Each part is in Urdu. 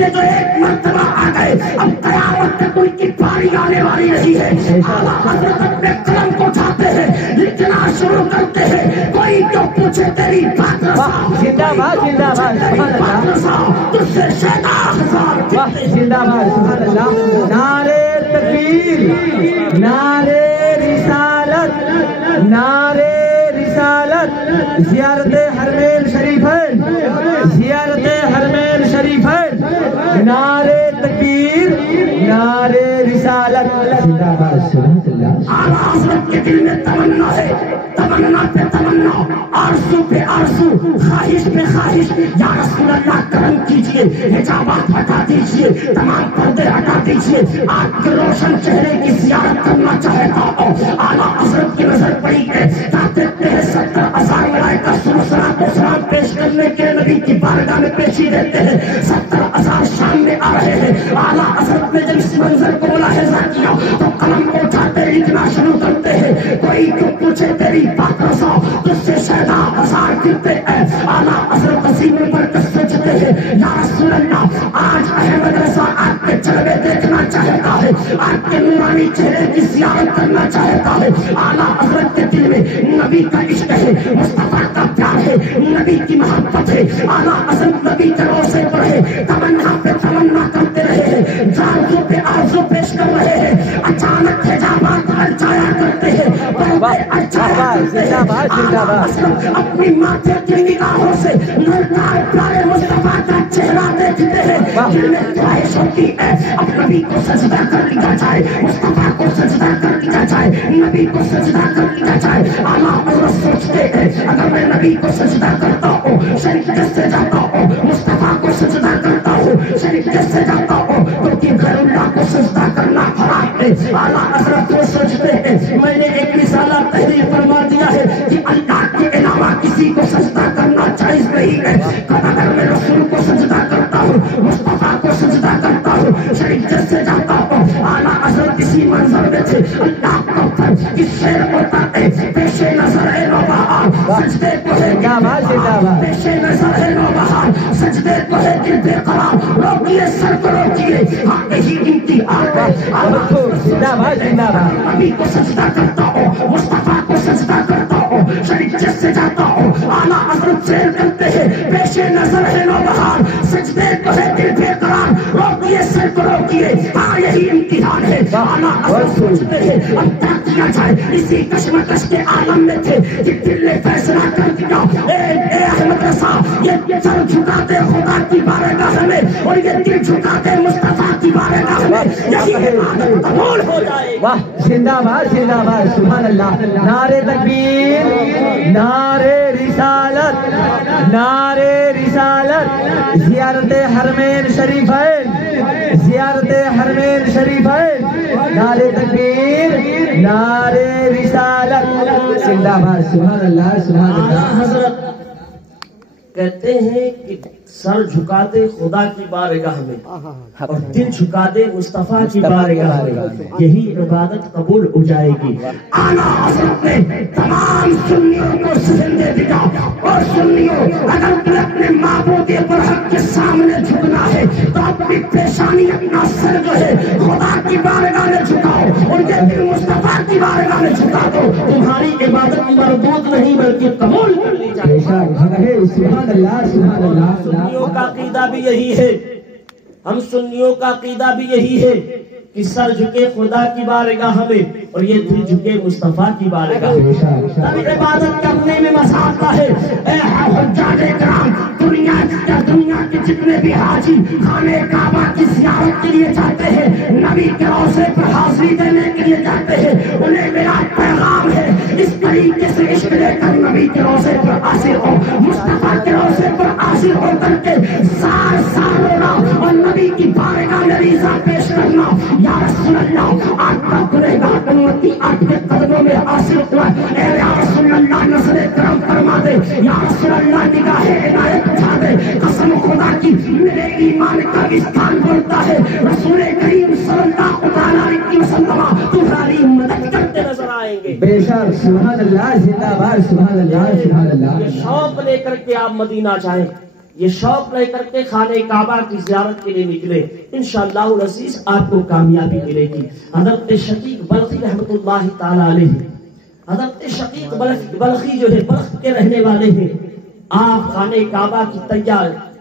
سے جو ایک مرتبہ آ گئے اب قیامت تک ان کی باری آنے والی نہیں ہے. اعلیٰ حضرت اپنے قلم کو اٹھاتے ہیں لکھنا شروع کرتے ہیں. کوئی جو پوچھے تیری بات رسا زندہ باد زندہ باد تجھ سے شیدا ہزار زندہ باد سبحان اللہ. نعرے تکبیر نعرے رسالت نعرے رسالت زیارت حرمین شریفین زیارت حرمین شریفین نعرے تکبیر نعرے رسالت زندہ باد سبحان اللہ. اعلیٰ حضرت کے دل میں تمنا ہے تمنا پہ تمنا آرزو پہ آرزو خواہش پہ خواہش. یا رسول اللہ کرم کیجئے حجابات ہٹا دیجئے تمام پردے ہٹا دیجئے آپ کے روشن چہرے کی زیارت کرنا چاہتا ہوں. اعلیٰ حضرت کی نظر پڑی ہے دیکھتے ہیں 70,000 ملائکہ سلام و سلام پیش کرنے کے نبی کی بارگاہ میں پیشی دیتے ہیں. 70,000 شام میں آ رہے ہیں. اعلیٰ حضرت نے جب اس منظر کو ملاحظہ کیا تو قلم کو اٹھاتے لکھنا شروع کرتے ہیں. کوئی کیوں پوچھے تیری بات رسا تجھ سے شیدا ہزار گرتے ہیں. اعلیٰ حضرت عظیم برکت سوچتے ہیں یا رسول اللہ آج احمد رضا آپ کے جلوے دیکھنا چاہتا ہے آپ کے نورانی چہرے کی زیارت کرنا چاہتا ہے. اعلیٰ حضرت کے دل میں نبی کا عشق ہے مصطفیٰ کا پیار ہے نبی کی محبت ہے. اعلیٰ حضرت نبی کے روزے پر ہے تمنا پہ تمنا کرتے رہے ہیں آرزو پہ آرزو پیش کر رہے ہیں. اچانک حجابات اچایا کرتے ہیں اپنی ماتھے کی نگاہوں سے نرکار پیارے مصطفیٰ کا چہرہ دیکھتے ہیں. دل میں خواہش ہوتی ہے اب نبی کو سجدہ کر لیا جائے مصطفیٰ کو سجدہ کر لیا جائے نبی کو سجدہ کر لیا جائے. اعلیٰ حضرت سوچتے ہیں اگر میں نبی کو سجدہ کرتا ہوں شریعت سے جاتا ہوں مصطفیٰ کو سجدہ کرتا ہوں شریعت سے جاتا ہوں کیونکہ غیر اللہ کو سجدہ کرنا حرام ہے. اعلیٰ حضرت وہ سوچتے ہیں میں نے ایک رسالہ تحریر فرما دیا ہے کہ اللہ کے علاوہ کسی کو سجدہ کرنا جائز نہیں ہے. اگر میں رسول کو سجدہ کرتا ہوں مصطفیٰ کو سجدہ کرتا ہوں شریعت سے جاتا ہوں. اعلیٰ حضرت اسی منظر میں تھے اللہ کا پر اس شعر ہوتا ہے پیش نظر ہے نوبہار سجدے کو ہے پیش نظر ہے نوبہار سجدے کو ہے دل بے قرار روکیے سر کو روکیے ہاں یہی امتحان ہے. نبی کو سجدہ کرتا ہوں مصطفیٰ کو سجدہ کرتا ہوں شریعت سے جاتا ہوں. اعلیٰ حضرت شعر کرتے ہیں پیش نظر ہے نوبہار سجدے کو ہے دل بے قرار روکیے سر کو روکیے ہاں یہی امتحان ہے. اعلیٰ حضرت سوچتے ہیں اب کیا کیا جائے اسی کشمکش کے عالم میں تھے کہ دل نے فیصلہ کر دیا اے احمد رضا یہ سر جھکاتے خدا کی بارگاہ میں اور یہ دل جھکاتے مصطفیٰ کی بارگاہ میں یہی عبادت قبول ہو جائے. واہ زندہ باد سبحان اللہ. نعرے تکبیر نعرے رسالت نعرے رسالت زیارت حرمین شریفین زیارت حرمین شریفین نعرے تکبیر نعرے رسالت زندہ باد سبحان اللہ سبحان اللہ. حضرت کہتے ہیں کہ سر جھکاتے خدا کی بارگاہ میں اور دل جھکاتے مصطفیٰ کی بارگاہ میں یہی عبادت قبول ہو جائے گی. اعلیٰ حضرت نے تمام سنیوں کو ذہن دے دیا اور سنیوں اگر تم اپنے معبود برحق کے سامنے جھکنا ہے تو اپنی پیشانی اپنا سر جو ہے خدا کی بارگاہ میں جھکاؤ اور یہ دل مصطفیٰ کی بارگاہ میں جھکا دو. تمہاری عبادت مردود نہیں بلکہ قبول کر لی جائے. سبحان اللہ سبحان اللہ. سنیوں کا عقیدہ بھی یہی ہے ہم سنیوں کا عقیدہ بھی یہی ہے کہ سر جھکے خدا کی بارگاہ میں اور یہ دل جھکے مصطفیٰ کی بارگاہ میں. تب عبادت کرنے میں مزہ آتا ہے. اے حجاج کرام دنیا کے جتنے بھی حاجی خانے کعبہ کی زیارت کے لیے جاتے ہیں نبی کے روضے پر حاضری دینے کے لیے جاتے ہیں انہیں میرا پیغام ہے اس طریقے سے عشق لے کر نبی کے روضے پر حاضر ہو مصطفیٰ کے روضے پر حاضر ہو کر کے سار سار ہونا اور نبی کی بارگاہ میں ریزہ پیش کرنا. یا رسول اللہ آپ کا گنہگار امتی آپ کے قدموں میں حاصل ہوا اے یا رسول اللہ نظر کرم فرما دے یا رسول اللہ نگاہ عنایت اٹھا دے. قسم خدا کی میرے ایمان کا استعان بولتا ہے رسول کریم صلی اللہ علیہ وسلم تمہاری مدد کرتے نظر آئیں گے. بے شک سبحان اللہ زندہ باد سبحان اللہ سبحان اللہ. یہ شوق لے کر کے آپ مدینہ جائیں یہ شوق لے کر کے خانہ کعبہ کی زیارت کے لیے نکلے، انشاءاللہ العزیز آپ کو کامیابی ملے گی۔ حضرت شقیق بلخی رحمۃ اللہ تعالی علیہ، حضرت شقیق بلخی جو ہے بلخ کے رہنے والے ہیں، آپ خانہ کعبہ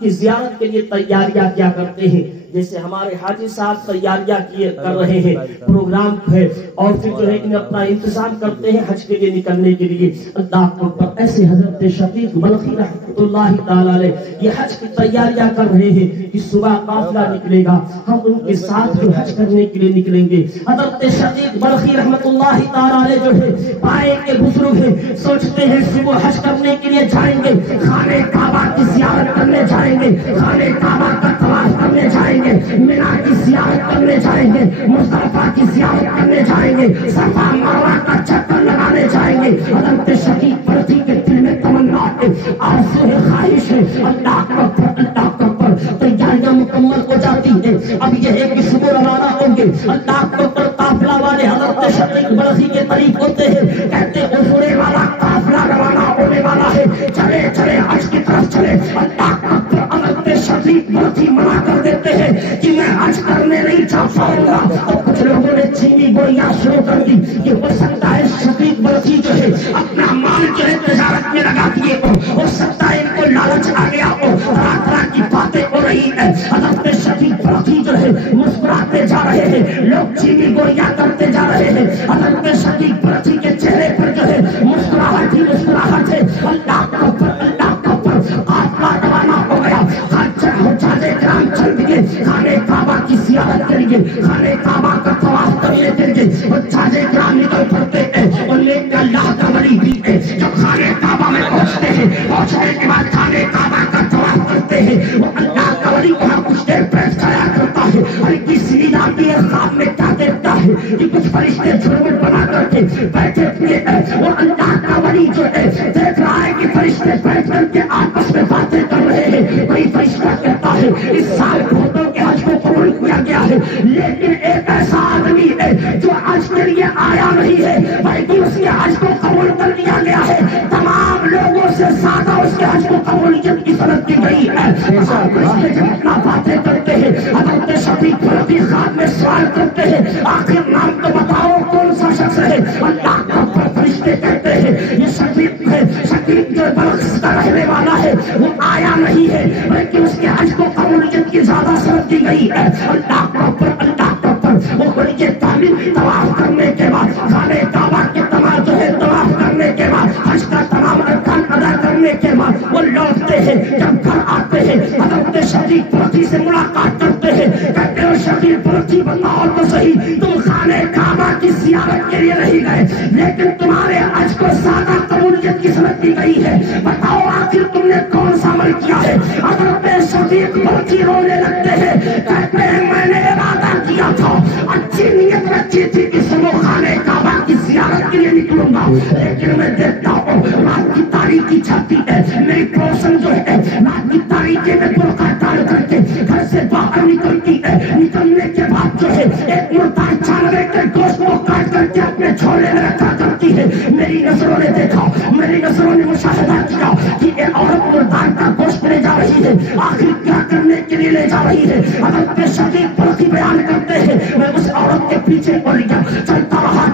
کی زیارت کے لیے تیاریاں کیا کرتے ہیں، جیسے ہمارے حاجی صاحب تیاریاں کر رہے ہیں، پروگرام ہے، اور پھر جو ہے انہیں اپنا انتظام کرتے ہیں حج کے لیے نکلنے کے لیے۔ اللہ اکبر، ایسے حضرت شقیق بلخی رحمۃ اللہ تعالی علیہ یہ حج کی تیاریاں کر رہے ہیں کہ صبح قافلہ نکلے گا، ہم ان کے ساتھ جو حج کرنے کے لیے نکلیں گے۔ حضرت شقیق بلخی رحمۃ اللہ تعالی علیہ جو ہے پائے کے بزرگ ہیں، سوچتے ہیں صبح حج کرنے کے لیے جائیں گے، خانہ کعبہ کی زیارت کرنے جائیں گے، خانہ کعبہ کا طواف کرنے جائیں گے، مینا کی زیارت کرنے جائیں گے، مصطفیٰ کی زیارت کرنے جائیں گے، صفا مروہ کا چکر لگانے جائیں گے۔ حضرت شقیق بلخی کے دل میں تمنا ہے، آرزو ہے، خواہش ہے، اللہ اکبر، تیاریاں مکمل ہو جاتی ہیں، اب یہ ہے کہ صبح روانہ ہوں گے۔ اللہ اکبر، قافلہ والے حضرت شقیق بلخی کے قریب ہوتے ہیں، کہتے حضور والا قافلہ روانہ ہونے والا ہے، چلے چلے حج کی طرف چلے۔ اللہ اکبر، حضرت شقیق بلخی منع کر دیتے ہیں کہ میں حج کرنے نہیں جا پاؤں گا۔ تو کچھ لوگوں نے چینی گولیاں شروع کر دی کہ ہو سکتا ہے شقیق بلخی جو ہے اپنا مال جو ہے تجارت میں لگا دیے ہو سکتا ہے ان کو لالچ آ گیا ہو، طرح طرح کی باتیں ہو رہی ہیں۔ حضرت شقیق بلخی جو ہے مسکراتے جا رہے ہیں، لوگ چینی گولیاں کرتے جا رہے ہیں، حضرت شقیق بلخی کے چہرے پر جو ہے مسکراہٹ ہی مسکراہٹ ہے۔ اللہ اکبر، اللہ اکبر، قافلہ روانہ ہو گیا، حجاج کرام چل دیے خانہ کعبہ کی زیارت کے لیے، خانہ کعبہ کا طواف کرنے کے لیے۔ حجاج کرام نکل پڑتے ہیں، اور لیکن اللہ کا ولی بھی ہے، جب خانہ کعبہ میں پہنچتے ہیں، پہنچنے کے بعد خانہ کعبہ کا طواف کرتے ہیں، وہ اللہ کا ولی وہاں کچھ دیر بیٹھ جایا کرتا ہے، اور ان کی سینی آتی ہے، خواب میں کیا دیکھتا ہے کہ کچھ فرشتے جھرمٹ بنا کر کے بیٹھے ہوئے ہیں، اور اللہ کا ولی جو ہے دیکھ رہا ہے کہ فرشتے بیٹھ کر کے آپس میں باتیں کر رہے ہیں۔ کوئی فرشتہ کہتا ہے اس سال بہتوں کے حج کو قبول کیا گیا ہے، لیکن ایک ایسا آدمی ہے جو حج کے لیے آیا نہیں ہے بلکہ اس کے حج کو قبول کر لیا گیا ہے، تمام لوگوں سے زیادہ اس کے حج کو قبولیت کی صنعت کی گئی ہے۔ جب اپنا باتیں کرتے ہیں، حضرت شقیق بلخی خواب میں سوال کرتے ہیں، آخر نام تو بتاؤ کون سا شخص ہے؟ اللہ کا فرشتے کہتے ہیں یہ شقیق ہے، شقیق جو بلخ کا رہنے والا ہے وہ آیا نہیں ہے بلکہ اس کے حج کو قبولیت کی زیادہ صنعت کی گئی ہے۔ اللہ اکبر، اللہ اکبر، وہ بڑی تعمیر طواف کرنے کے بعد خانہ کعبہ کے تمام جو ہے طواف کرنے کے بعد حج کا تمام ارکان ادا کرنے کے بعد وہ لوٹتے ہیں، جب گھر آتے ہیں حضرت شقیق بلخی سے ملاقات کرتے ہیں، کہتے ہیں شقیق بلخی بتاؤ تو صحیح، تم خانہ کعبہ کی زیارت کے لیے نہیں گئے لیکن تمہارے حج کو زیادہ قبولیت کی صنعت دی گئی ہے، بتاؤ آخر تم نے کون سا عمل کیا ہے؟ حضرت شقیق بلخی رونے لگتے ہیں، کہتے ہیں میں نے ارادہ کیا تھا، اچھی نیت رکھی تھی کہ صبح خانہ کعبہ کی زیارت کے لیے نکلوں گا، لیکن میں دیکھتا ہوں رات کی تاریکی چھاتی ہے، میری پڑوسن جو ہے رات کی تاریکی میں برقع ڈال کر کے گھر سے باہر نکلتی ہے، نکلنے کے بعد جو ہے ایک مردار جانور کے گوشت کو کاٹ کر کے اپنے جھولے میں رکھا کرتی ہے۔ میری نظروں نے دیکھا، میری نظروں نے مشاہدہ کیا کہ یہ عورت مردار کا گوشت لے جا رہی ہے، آخر کیا کرنے کے لیے لے جا رہی ہے؟ حضرت شقیق بلخی بیان کرتے ہیں میں اس عورت کے پیچھے پڑ گیا، چلتا رہا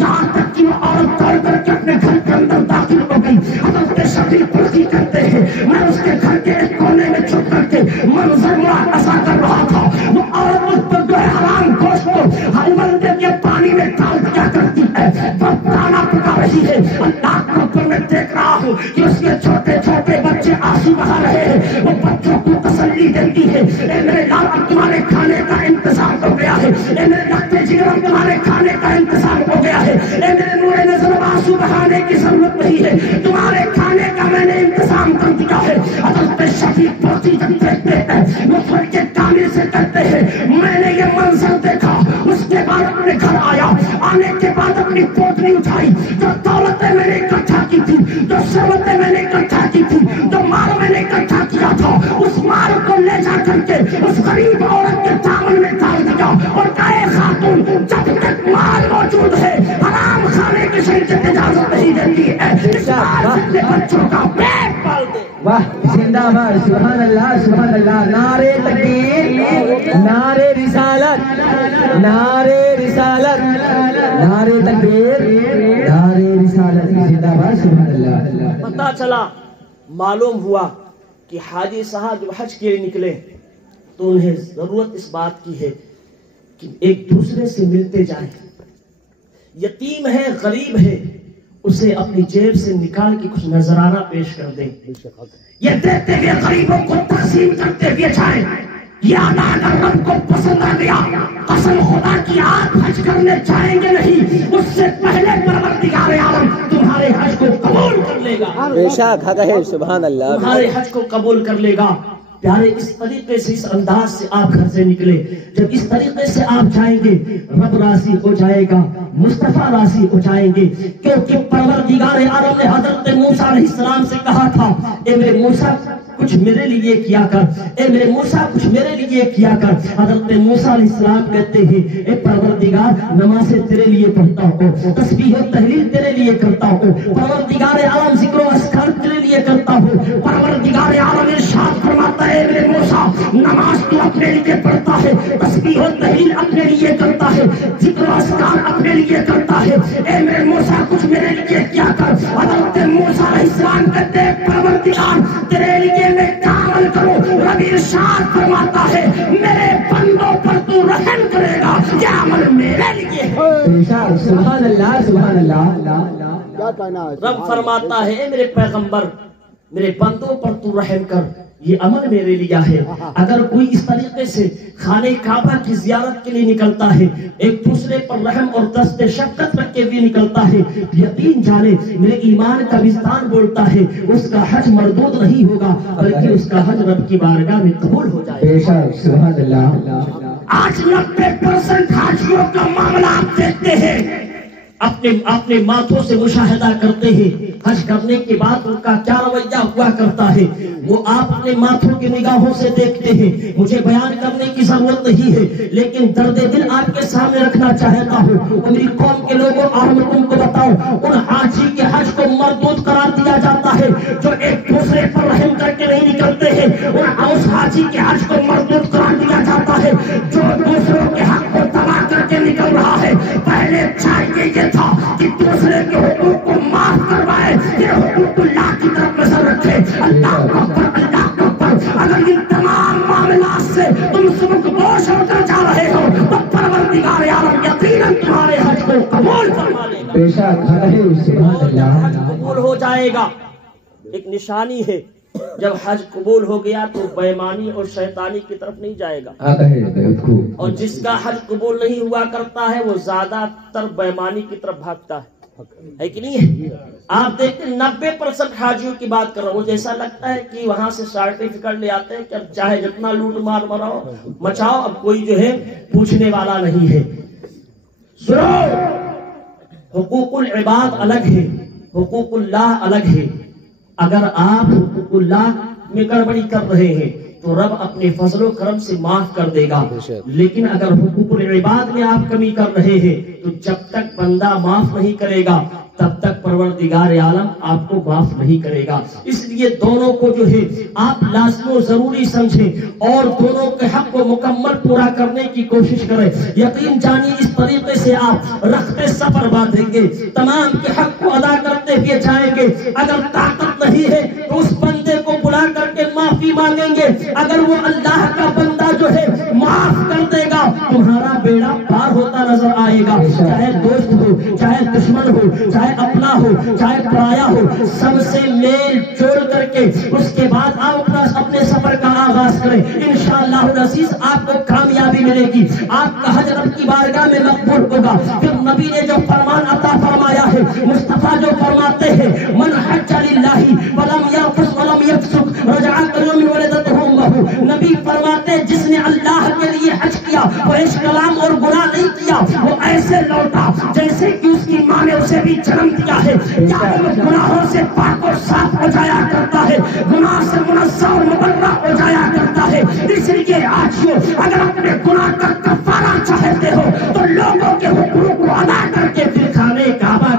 یہاں تک کہ وہ عورت دوڑ کر کے اپنے گھر کے اندر داخل ہو گئی۔ حضرت شقیق بلخی کرتے ہیں میں اس کے گھر کے ایک کونے میں چھپ کر کے منظر ملاحظہ کر رہا تھا، وہ عورت اس پر جو ہے حرام گوشت کو حلوندے کے پانی میں ڈال دیا کرتی ہے، کھانا پکا رہی ہے۔ اللہ کے اوپر میں دیکھ رہا ہوں کہ اس کے چھوٹے چھوٹے بچے آنسو بہا رہے ہیں، وہ بچوں کو تسلی دیتی ہے، اے میرے لال اب تمہارے کھانے کا انتظام ہو گیا ہے، اے میرے لگتے جگر اب تمہارے کھانے کا انتظام ہو گیا ہے، اے میرے نور نظر آنسو بہانے کی ضرورت نہیں ہے، تمہارے کھانے کا میں نے انتظام کر دیا ہے۔ حضرت شقیق بلخی جب دیکھتے ہیں وہ فرقے کامل سے کہتے ہیں میں نے یہ منظر دیکھا، اس کے بعد اپنے گھر آیا، آنے کے بعد اپنی پوٹلی اٹھائی، جو دولتیں میں نے اکٹھا کی تھی، جو ثروتیں میں نے اکٹھا کی تھی، جو مال میں نے اکٹھا کیا تھا، اس مال کو لے جا کر کے اس غریب عورت کے دامن میں ڈال دیا اور کہے خاتون جب تک مال موجود ہے حرام کھانے کی شریعت اجازت نہیں دیتی ہے، اس مال سے اپنے بچوں کا پیٹ پال دے۔ واہ زندہ باد سبحان اللہ نعرے تکبیر نعرے رسالت نعرے رسالت نعرے تکبیر نعرے رسالت زندہ باد سبحان اللہ. پتہ چلا معلوم ہوا کہ حاجی صاحب جب حج کے لیے نکلے تو انہیں ضرورت اس بات کی ہے کہ ایک دوسرے سے ملتے جائیں. یتیم ہے غریب ہے اسے اپنی جیب سے نکال کے کچھ نذرانہ پیش کر دیں. یہ دیتے ہوئے غریبوں کو تقسیم کرتے ہوئے جائیں. یہ ادا اگر رب کو پسند آ گیا قسم خدا کی آپ حج کرنے جائیں گے نہیں اس سے پہلے پروردگار عالم تمہارے حج کو قبول کر لے گا. بے شک حق ہے سبحان اللہ. تمہارے حج کو قبول کر لے گا. پیارے اس طریقے سے اس انداز سے آپ گھر سے نکلے. جب اس طریقے سے آپ جائیں گے رب راضی ہو جائے گا مصطفیٰ راضی ہو جائیں گے. کیونکہ پروردگار عالم نے حضرت موسیٰ علیہ السلام سے کہا تھا اے میرے موسیٰ کچھ میرے لیے کیا کر. اے میرے موسیٰ کچھ میرے لیے کیا کر. حضرت موسیٰ علیہ السلام کہتے ہیں اے پروردگار نمازیں تیرے لیے پڑھتا ہوں تسبیح و تحلیل تیرے لیے کرتا ہوں پروردگار عالم ذکر و اذکار تیرے لیے کرتا ہوں. پروردگار عالم ارشاد فرماتا ہے اے میرے موسیٰ نماز تو اپنے لیے پڑھتا ہے تسبیح و تحلیل اپنے لیے کرتا ہے ذکر و اذکار اپنے لیے کرتا ہے. اے میرے موسیٰ کچھ میرے لیے کیا کر. حضرت موسیٰ علیہ السلام کہتے ہیں پروردگار تیرے لیے میں کیا عمل کروں. رب ارشاد فرماتا ہے میرے بندوں پر تو رحم کرے گا یہ عمل میرے لیے ہے. سبحان اللہ. رب فرماتا ہے اے میرے پیغمبر میرے بندوں پر تو رحم کر یہ عمل میرے لیے ہے. اگر کوئی اس طریقے سے خانہ کعبہ کی زیارت کے لیے نکلتا ہے ایک دوسرے پر رحم اور دست شفقت رکھ کے بھی نکلتا ہے یقین جانے میرے ایمان کا وزدان بولتا ہے اس کا حج مردود نہیں ہوگا بلکہ اس کا حج رب کی بارگاہ میں قبول ہو جائے. بے شک سبحان اللہ. آج 90% حاجیوں کا معاملہ آپ دیکھتے ہیں اپنے ماتھوں سے مشاہدہ کرتے ہیں. حج کرنے کے بعد ان کا کیا رویہ ہوا کرتا ہے وہ آپ اپنے ماتھوں کی نگاہوں سے دیکھتے ہیں. مجھے بیان کرنے کی ضرورت نہیں ہے لیکن درد دل آپ کے سامنے رکھنا چاہتا ہوں. میری قوم کے لوگوں اور میں تم کو بتاؤں ان حاجی کے حج کو مردود قرار دیا جاتا ہے جو ایک دوسرے پر رحم کر کے نہیں نکلتے ہیں. اس حاجی کے حج کو مردود قرار دیا جاتا ہے جو دوسروں کے حق کو تباہ کر کے نکل رہا ہے. پہلے چاہیے یہ تھا کہ دوسرے کے حقوق کو معاف کروائے یہ حقوق اللہ کی طرف نظر رکھے. اللہ اکبر. اگر ان تمام معاملات سے تم سبق دوش ہو کر جا رہے ہو تو پروردگار عالم یقیناً تمہارے حج کو قبول فرما لے گا. بے شک سبحان اللہ. حج قبول ہو جائے گا. ایک نشانی ہے جب حج قبول ہو گیا تو بے ایمانی اور شیطانی کی طرف نہیں جائے گا اور جس کا حج قبول نہیں ہوا کرتا ہے وہ زیادہ تر بے ایمانی کی طرف بھاگتا ہے کہ نہیں ہے. آپ دیکھتے 90% حاجیوں کی بات کر رہا ہوں. مجھے ایسا لگتا ہے کہ وہاں سے سرٹیفکیٹ لے آتے ہیں کہ اب چاہے جتنا لوٹ مار مراؤ مچاؤ اب کوئی جو ہے پوچھنے والا نہیں ہے. سنو حقوق العباد الگ ہے حقوق اللہ الگ ہے. اگر آپ حقوق اللہ میں گڑبڑی کر رہے ہیں تو رب اپنے فضل و کرم سے معاف کر دے گا. لیکن اگر حقوق العباد میں آپ کمی کر رہے ہیں تو جب تک بندہ معاف نہیں کرے گا تب تک پروردگار عالم آپ کو معاف نہیں کرے گا. اس لیے دونوں کو جو ہے آپ لازم و ضروری سمجھیں اور دونوں کے حق کو مکمل پورا کرنے کی کوشش کریں. یقین جانیے اس طریقے سے آپ رخت سفر باندھیں گے تمام کے حق کو ادا کرتے ہوئے جائیں گے. اگر طاقت نہیں ہے تو اس بندے کو بلا کر کے معافی مانگیں گے. اگر وہ اللہ کا بندہ جو ہے معاف کر دے گا تمہارا بیڑا پار ہوتا نظر آئے گا. چاہے دوست ہو چاہے دشمن ہو چاہے اپنا ہو چاہے پرایا ہو سب سے میل جوڑ کر کے اس کے بعد آپ اپنے سفر کا آغاز کریں. انشاءاللہ العزیز آپ کو کامیابی ملے گی. آپ کا حج رب کی بارگاہ میں مقبول ہوگا. پھر نبی نے جو فرمان عطا فرمایا ہے مصطفیٰ جو فرماتے ہیں من حج للہ ولم یرفث ولم یفسق رجع کیوم ولدتہ امہ. نبی فرماتے جس نے اللہ کے لیے حج کیا وہ عشق کلام اور گناہ نہیں کیا وہ ایسے لوٹا جیسے کہ اس کی ماں نے اسے بھی جنم دیا ہے. یعنی وہ گناہوں سے پاک اور صاف ہو جایا کرتا ہے گناہ سے منزہ اور مبرہ ہو جایا کرتا ہے. اس لیے آجیو اگر اپنے گناہ کا کفارہ چاہتے ہو تو لوگوں کے حقوق کو ادا کر کے پھر خانہ کعبہ